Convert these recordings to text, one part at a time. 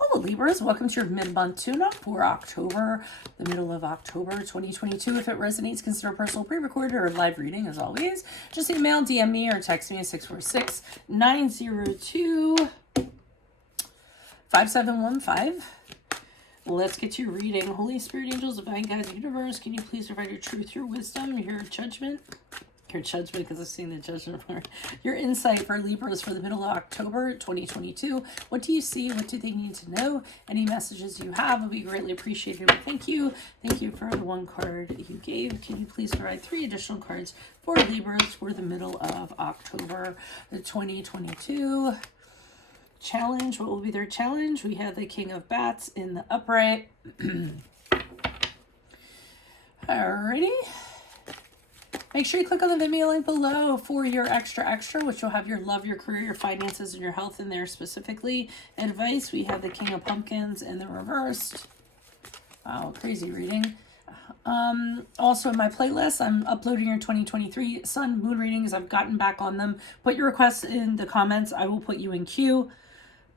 Oh, Libras, welcome to your mid-month tune-up for October, the middle of October 2022. If it resonates, consider a personal pre-recorded or live reading, as always. Just email, DM me, or text me at 646-902-5715. Let's get to your reading. Holy Spirit, angels, divine guides, universe, can you please provide your truth, your wisdom, your judgment? Your judgment, because I've seen the judgment part. Your insight for Libras for the middle of October 2022. What do you see? What do they need to know? Any messages you have will be greatly appreciated. Thank you. Thank you for the one card you gave. Can you please provide 3 additional cards for Libras for the middle of October 2022? Challenge. What will be their challenge? We have the King of Bats in the upright. Alrighty. Make sure you click on the Venmo link below for your extra, which will have your love, your career, your finances, and your health in there specifically. Advice, we have the King of Pumpkins in the reversed. Wow, crazy reading. Also in my playlist, I'm uploading your 2023 Sun, Moon readings. I've gotten back on them. Put your requests in the comments. I will put you in queue.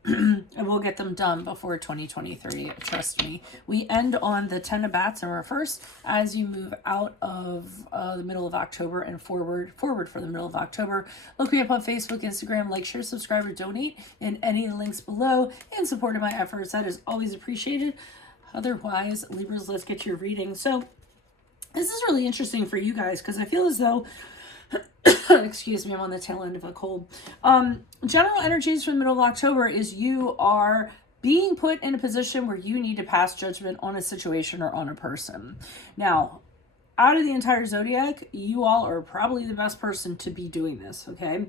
And we'll get them done before 2023. Trust me. We end on the 10 of Bats in reverse as you move out of the middle of October and forward for the middle of October. Look me up on Facebook, Instagram, like, share, subscribe, or donate in any of the links below in support of my efforts. That is always appreciated. Otherwise, Libras, let's get your reading. So this is really interesting for you guys because I feel as though excuse me, I'm on the tail end of a cold. General energies for the middle of October is you are being put in a position where you need to pass judgment on a situation or on a person. Now, out of the entire zodiac, you all are probably the best person to be doing this, okay?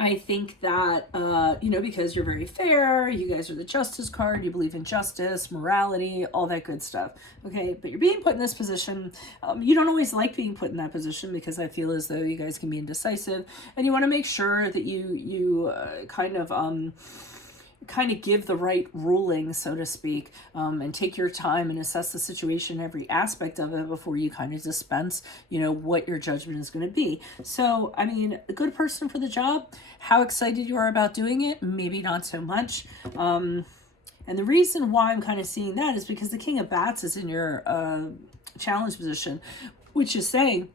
I think that, because you're very fair, you guys are the justice card, you believe in justice, morality, all that good stuff, okay? But you're being put in this position. You don't always like being put in that position because I feel as though you guys can be indecisive, and you want to make sure that you kind of give the right ruling, so to speak, and take your time and assess the situation, every aspect of it before you kind of dispense, what your judgment is going to be. So, I mean, a good person for the job. How excited you are about doing it? Maybe not so much. And the reason why I'm kind of seeing that is because the King of Bats is in your challenge position, which is saying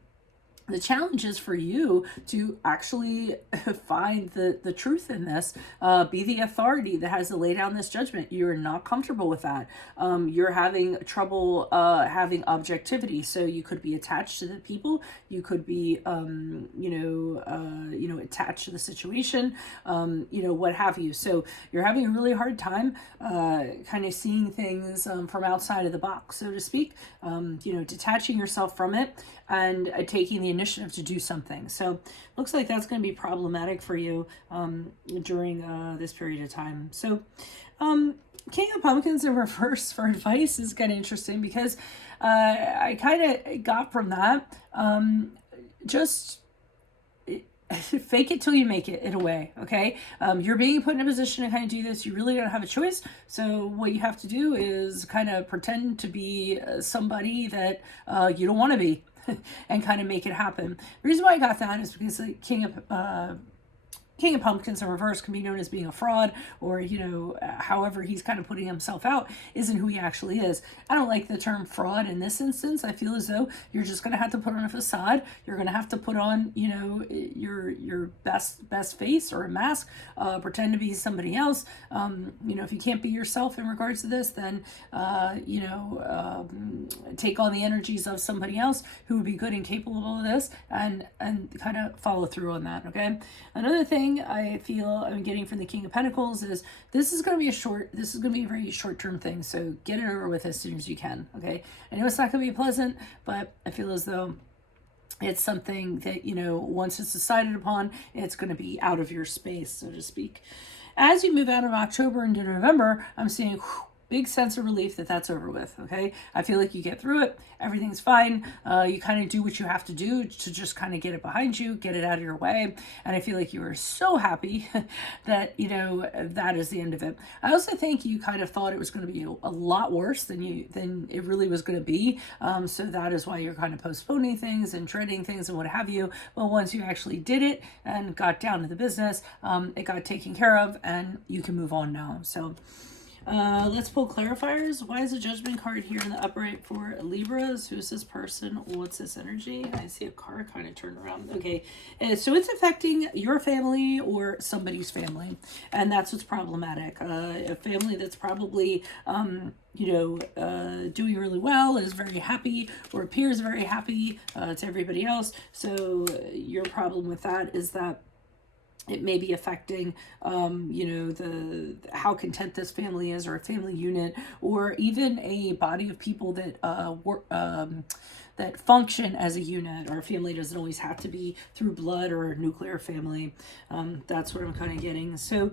the challenge is for you to actually find the truth in this, be the authority that has to lay down this judgment. You're not comfortable with that. You're having trouble having objectivity. So you could be attached to the people. You could be, attached to the situation, what have you. So you're having a really hard time kind of seeing things from outside of the box, so to speak, detaching yourself from it and taking the initiative to do something. So looks like that's going to be problematic for you during this period of time. So King of Pumpkins in reverse for advice is kind of interesting because I kind of got from that just fake it till you make it in a way, okay? You're being put in a position to kind of do this. You really don't have a choice. So what you have to do is kind of pretend to be somebody that you don't want to be and kind of make it happen. The reason why I got that is because the King of Pumpkins in reverse can be known as being a fraud, or, however he's kind of putting himself out isn't who he actually is. I don't like the term fraud in this instance. I feel as though you're just going to have to put on a facade. You're going to have to put on, your best face or a mask, pretend to be somebody else. If you can't be yourself in regards to this, then, take on the energies of somebody else who would be good and capable of this and kind of follow through on that, okay? Another thing I feel I'm getting from the King of Pentacles is this is going to be a very short-term thing. So get it over with as soon as you can. Okay. I know it's not going to be pleasant, but I feel as though it's something that, once it's decided upon, it's going to be out of your space, so to speak. As you move out of October into November, I'm seeing big sense of relief that that's over with, okay? I feel like you get through it, everything's fine. You kind of do what you have to do to just kind of get it behind you, get it out of your way. And I feel like you are so happy that, you know, that is the end of it. I also think you kind of thought it was going to be a lot worse than it really was going to be. So that is why you're kind of postponing things and dreading things and what have you. But once you actually did it and got down to the business, it got taken care of and you can move on now. So let's pull clarifiers. Why is the Judgment card here in the upright for Libras? Who's this person? What's this energy? I see a car kind of turned around. Okay, so it's affecting your family or somebody's family, and that's what's problematic. A family that's probably doing really well, is very happy, or appears very happy to everybody else. So your problem with that is that it may be affecting, the how content this family is, or a family unit, or even a body of people that that function as a unit. Our family doesn't always have to be through blood or a nuclear family. That's what I'm kind of getting. So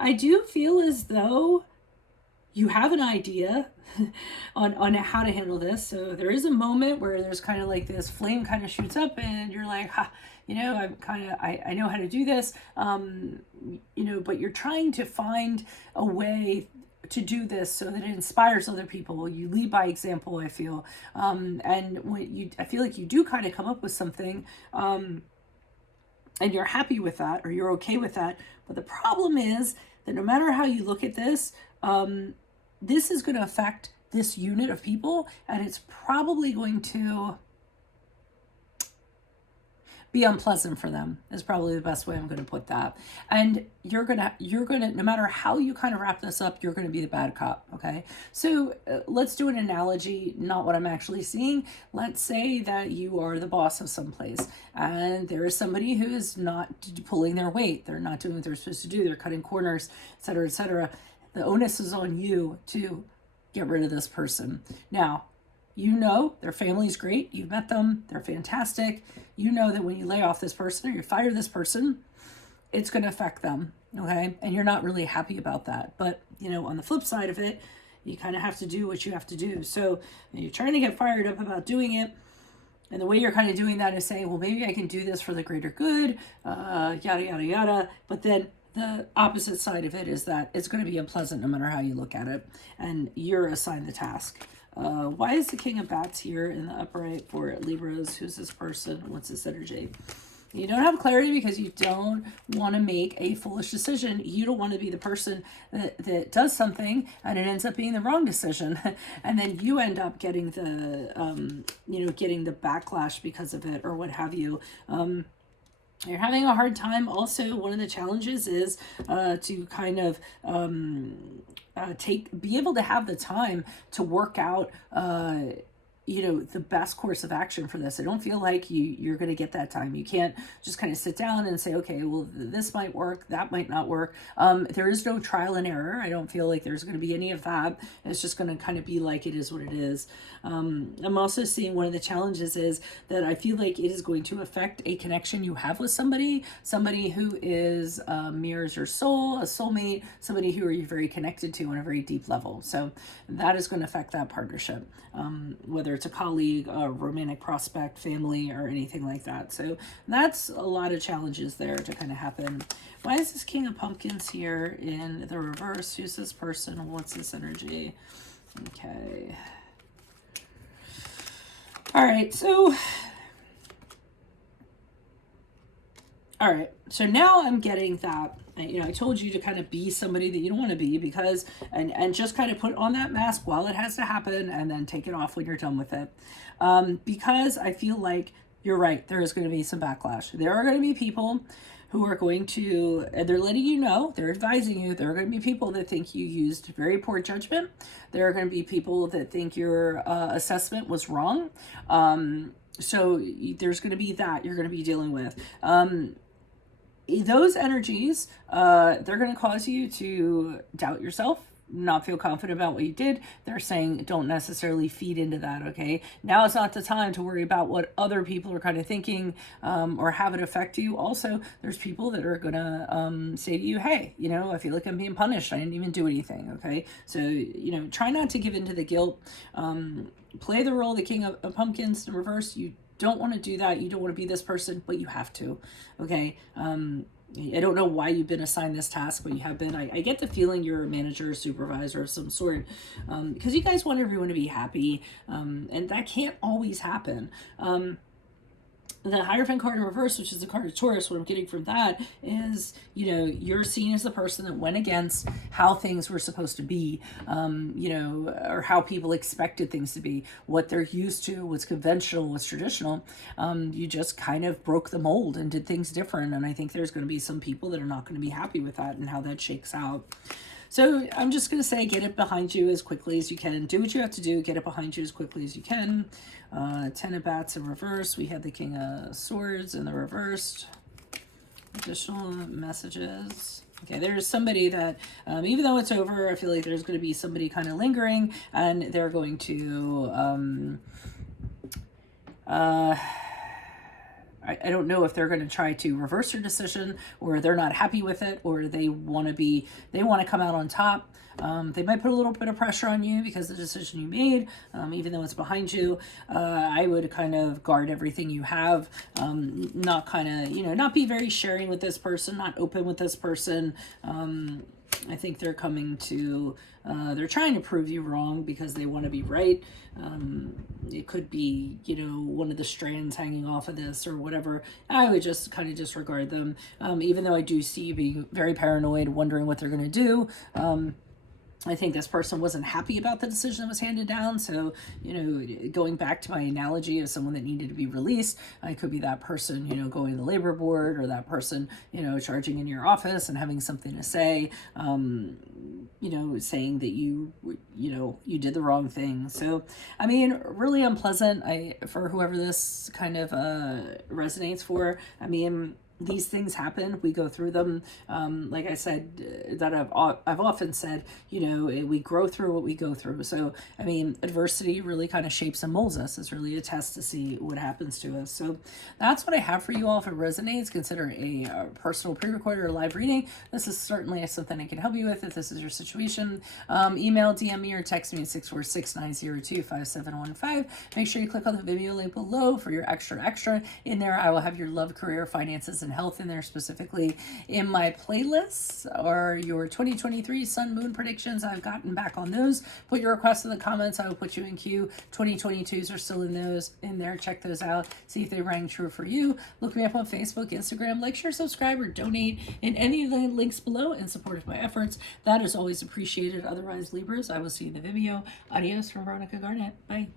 I do feel as though you have an idea on how to handle this. So there is a moment where there's kind of like this flame kind of shoots up and you're like, I know how to do this, but you're trying to find a way to do this so that it inspires other people. You lead by example, I feel. And I feel like you do kind of come up with something, and you're happy with that, or you're okay with that. But the problem is that no matter how you look at this, this is going to affect this unit of people, and it's probably going to be unpleasant for them, is probably the best way I'm going to put that. And you're gonna, no matter how you kind of wrap this up, you're going to be the bad cop. Okay. So let's do an analogy, not what I'm actually seeing. Let's say that you are the boss of someplace and there is somebody who is not pulling their weight. They're not doing what they're supposed to do. They're cutting corners, et cetera, et cetera. The onus is on you to get rid of this person. Now, you know their family's great. You've met them. They're fantastic. You know that when you lay off this person or you fire this person, it's going to affect them, okay? And you're not really happy about that. But, on the flip side of it, you kind of have to do what you have to do. So you're trying to get fired up about doing it. And the way you're kind of doing that is saying, well, maybe I can do this for the greater good, yada, yada, yada. But then the opposite side of it is that it's going to be unpleasant no matter how you look at it. And you're assigned the task. Why is the King of Bats here in the upright for Libras? Who's this person? What's this energy? You don't have clarity because you don't want to make a foolish decision. You don't want to be the person that does something and it ends up being the wrong decision. And then you end up getting getting the backlash because of it or what have you. You're having a hard time. Also, one of the challenges is to kind of be able to have the time to work out the best course of action for this. I don't feel like you're going to get that time. You can't just kind of sit down and say, okay, well, this might work, that might not work. There is no trial and error. I don't feel like there's going to be any of that. It's just going to kind of be like it is what it is. I'm also seeing one of the challenges is that I feel like it is going to affect a connection you have with somebody who is mirrors your soul, a soulmate, somebody who you're very connected to on a very deep level. So that is going to affect that partnership, whether it's a colleague, a romantic prospect, family, or anything like that. So that's a lot of challenges there to kind of happen. Why is this King of Pumpkins here in the reverse? Who's this person? What's this energy? Okay. All right. So now I'm getting that. I told you to kind of be somebody that you don't want to be because, and just kind of put on that mask while it has to happen and then take it off when you're done with it. Because I feel like you're right. There is going to be some backlash. There are going to be people who are going to, and they're letting you know, they're advising you, there are going to be people that think you used very poor judgment. There are going to be people that think your assessment was wrong. So there's going to be that you're going to be dealing with. Those energies, they're going to cause you to doubt yourself. not feel confident about what you did. They're saying don't necessarily feed into that, okay? Now is not the time to worry about what other people are kind of thinking or have it affect you. Also, there's people that are gonna say to you, hey, you know, I feel like I'm being punished. I didn't even do anything, okay? So, you know, try not to give into the guilt. Play the role of the King of Pumpkins in reverse. You don't want to do that. You don't want to be this person, but you have to, okay? I don't know why you've been assigned this task, but you have been. I get the feeling you're a manager or supervisor of some sort, because you guys want everyone to be happy, and that can't always happen. The Hierophant card in reverse, which is the card of Taurus, what I'm getting from that is, you know, you're seen as the person that went against how things were supposed to be, you know, or how people expected things to be, what they're used to, what's conventional, what's traditional. You just kind of broke the mold and did things different. And I think there's going to be some people that are not going to be happy with that and how that shakes out. So I'm just going to say, get it behind you as quickly as you can. Do what you have to do. Get it behind you as quickly as you can. 10 of Bats in reverse. We had the King of Swords in the reversed. Additional messages. Okay, there's somebody that, even though it's over, I feel like there's going to be somebody kind of lingering, and they're going to, I don't know if they're going to try to reverse their decision, or they're not happy with it, or they want to come out on top. They might put a little bit of pressure on you because of the decision you made, even though it's behind you. I would kind of guard everything you have, not kind of, you know, not be very sharing with this person, not open with this person. I think they're coming to, they're trying to prove you wrong because they want to be right. It could be, you know, one of the strands hanging off of this or whatever. I would just kind of disregard them. Even though I do see you being very paranoid, wondering what they're going to do. I think this person wasn't happy about the decision that was handed down. So, you know, going back to my analogy of someone that needed to be released, I could be that person, you know, going to the labor board, or that person, you know, charging in your office and having something to say, you know, saying that you know, you did the wrong thing. So, I mean, really unpleasant. For whoever this kind of resonates for, I mean, these things happen. We go through them. Like I said, that I've often said, you know, we grow through what we go through. So, I mean, adversity really kind of shapes and molds us. It's really a test to see what happens to us. So that's what I have for you all. If it resonates, consider a personal pre-recorded or live reading. This is certainly something I can help you with if this is your situation. Email, DM me, or text me at 646-902-5715. Make sure you click on the video link below for your extra. In there, I will have your love, career, finances, and health in there specifically. In my playlists or your 2023 sun moon predictions, I've gotten back on those. Put your requests in the comments. I will put you in queue. 2022s are still in there. Check those out. See if they rang true for you. Look me up on Facebook, Instagram. Like, share, subscribe, or donate in any of the links below in support of my efforts. That is always appreciated. Otherwise, Libras, I will see you in the video. Adios from Veronica Garnet. Bye.